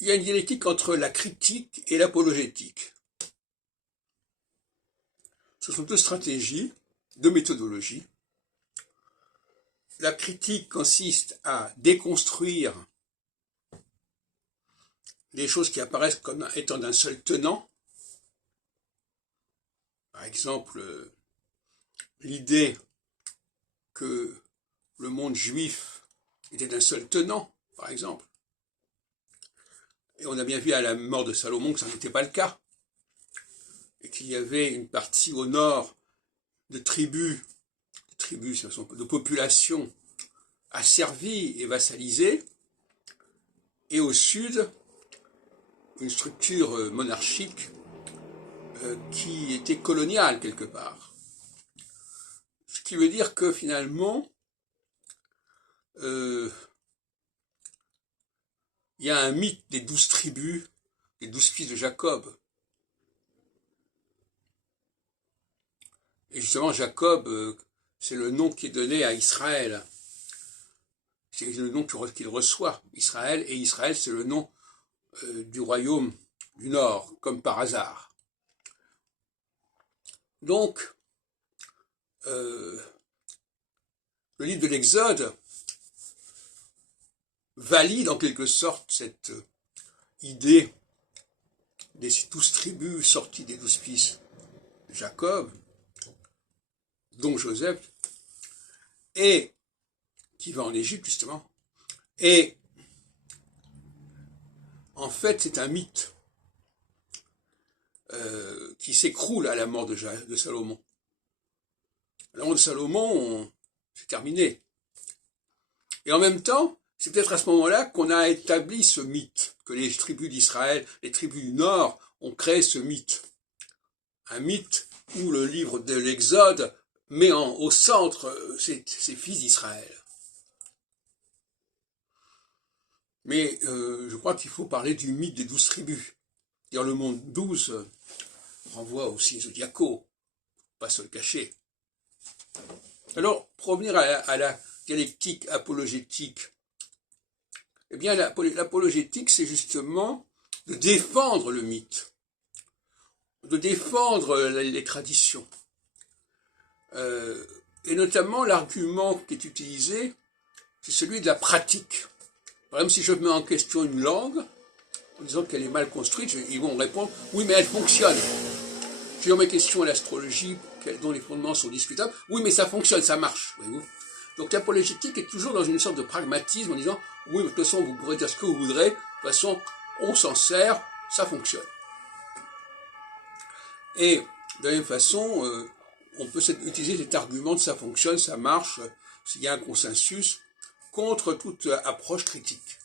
il y a une dialectique entre la critique et l'apologétique. Ce sont deux stratégies, deux méthodologies. La critique consiste à déconstruire des choses qui apparaissent comme étant d'un seul tenant. Par exemple, l'idée que le monde juif était d'un seul tenant, par exemple. Et on a bien vu à la mort de Salomon que ça n'était pas le cas. Et qu'il y avait une partie au nord de tribus, de populations asservies et vassalisées, et au sud, une structure monarchique qui était coloniale quelque part. Ce qui veut dire que finalement, il y a un mythe des 12 tribus, des 12 fils de Jacob. Et justement, Jacob, c'est le nom qui est donné à Israël. C'est le nom qu'il reçoit, Israël, et Israël, c'est le nom du royaume du Nord, comme par hasard. Donc, le livre de l'Exode valide en quelque sorte cette idée des 12 tribus sorties des 12 fils de Jacob, dont Joseph, et qui va en Égypte justement. Et en fait, c'est un mythe qui s'écroule à la mort de Salomon. À la mort de Salomon, c'est terminé. Et en même temps, c'est peut-être à ce moment-là qu'on a établi ce mythe, que les tribus d'Israël, les tribus du Nord, ont créé ce mythe. Un mythe où le livre de l'Exode met au centre ces fils d'Israël. Mais je crois qu'il faut parler du mythe des 12 tribus. D'ailleurs, le monde 12 renvoie aussi Zodiaco, pas se le cacher. Alors, pour revenir à la dialectique apologétique, eh bien, l'apologétique, c'est justement de défendre le mythe, de défendre les traditions. Et notamment, l'argument qui est utilisé, c'est celui de la pratique. Par exemple, si je mets en question une langue, en disant qu'elle est mal construite, ils vont répondre « oui, mais elle fonctionne ». Si je remets en question l'astrologie, dont les fondements sont discutables, « oui, mais ça fonctionne, ça marche ». Voyez-vous. Donc l'apologétique est toujours dans une sorte de pragmatisme en disant « oui, mais de toute façon, vous pourrez dire ce que vous voudrez, de toute façon, on s'en sert, ça fonctionne ». Et de la même façon, on peut utiliser cet argument de « ça fonctionne, ça marche », s'il y a un consensus, contre toute approche critique.